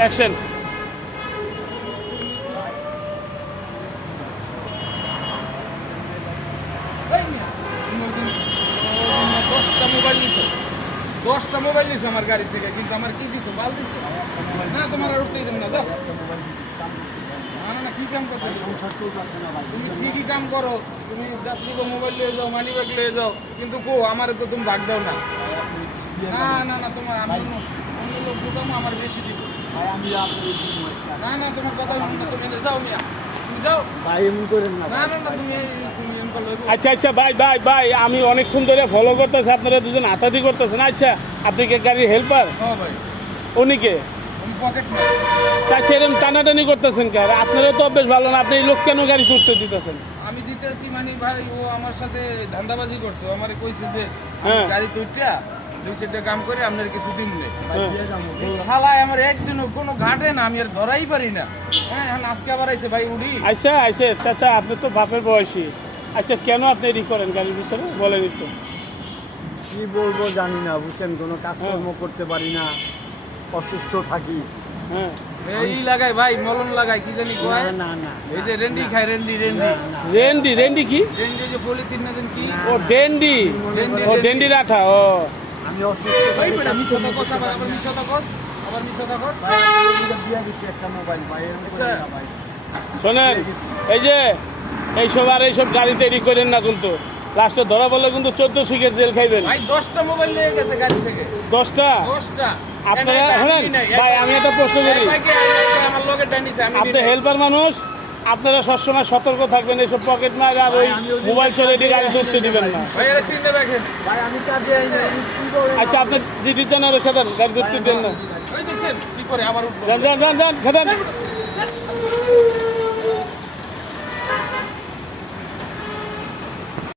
Action. দশটা mobile নিছো আমার গাড়ি থেকে, কিন্তু আমার কি দিছো? বাল দিছো না? তোমার আর উঠতেই দেব না, যাও। না না, কি কাম করছো? তুমি ঠিকই কাম করো, তুমি যাত্রীকে মোবাইল নিয়ে যাও, মানি ব্যাগ নিয়ে যাও, কিন্তু কো আমার তো তুমি ভাগ দাও না। না না না, তোমার আমি অন্য লোক ঢুকামো, আমার বেশি দিব। না না, তোমার কথা শুনুন না, তুমি যাও মিয়া, তুমি যাও। না না না, তুমি এমন করলে হইবো? আচ্ছা আচ্ছা ভাই ভাই ভাই, আমি অনেকক্ষণ ধরে ফলো করতেছি, আপনারা দুজন হাতাহাতি করতেছেন। আচ্ছা, আপনি কি গাড়ির হেল্পার? হ্যাঁ ভাই, উনি কে? আমি পকেট মার। তাই এরকম টানাটানি করতেছেন কেন? আপনারও তো বেশ ভালো না, আপনি এই লোক কেন গাড়ি তুলতে দিতেছেন? আমি দিতেছি মানে ভাই, ও আমার সাথে ধান্দাবাজি করছে। ও আমারে কইছে যে হ্যাঁ। গাড়ি তুইটা 2 কাম করে আপনার কিছু দিন নেই। হ্যাঁ। শালায় আমার একদিনও কোনো ঘাটে না, আমি আর ধরাই পারি না। হ্যাঁ, এখন আজকে আবার আইছে ভাই, উড়ি। আচ্ছা আচ্ছা চাচা, আপনি তো বাপের বয়সী। আচ্ছা, কেন আপনি এডি করেন গাড়ির ভিতরে, বলেন একটু। কি বলবো জানি না, বুঝছেন, কোনো কাজকর্ম করতে পারি না, অসুস্থ থাকি। হ্যাঁ। এই লাগাই ভাই, মলম লাগাই, কি জানি না কয়, না না এই যে রেন্ডি খায়, রেন্ডি না, না। রেন্ডি রেন্ডি কি? রেন্ডি যে পলিথিন না জানি কি। না। ও ডেন্ডি। ডেন্ডি, ও ডেন্ডি। ডেন্ডির আঠা। ও আমি অসুস্থ ভাই থাকি, বেটা মিছাতা কাজকর্ম কথা, করতে আবার পারি না। মিছাতা কস, আবার মিছাতা কস। ভাই, আমি ওদিকে দিয়ে দিছি একটা মোবাইল, ভাই, এরকম আচ্ছা। করেন না, ভাই। শোনেন, এই যে এইসব আর এইসব গাড়িতে এডি করেন না কিন্তু, লাস্টে ধরা পড়লে কিন্তু 14 শিখের জেল খাইবেন। ভাই 10টা মোবাইল নিয়ে গেছে গাড়ি থেকে, 10টা? 10টা। আপনারা এনে শোনেন আমি নাই, ভাই, আমি একটা প্রশ্ন করি। এই ভাইকে আমার লগে টানিছে, আমি আপনি নিই। হেল্পার মানুষ, আপনারা সবসময় সতর্ক থাকবেন, এইসব পকেট মার আর ওই ভাই, আমি ওদিকে মোবাইল চলে এটি গাড়ি কাজে ধরতে দিবেন না। ভাই এরা সিটে রাখেন। ভাই, আমি কাজে আই না, কি বলেন? আচ্ছা, আপনি জিডি জানা রেখে দেন, গাড়ি ধরতে দেন না। ওই দেখছেন কি করে আবার উঠবো। যান যান যান যান, খেদেন।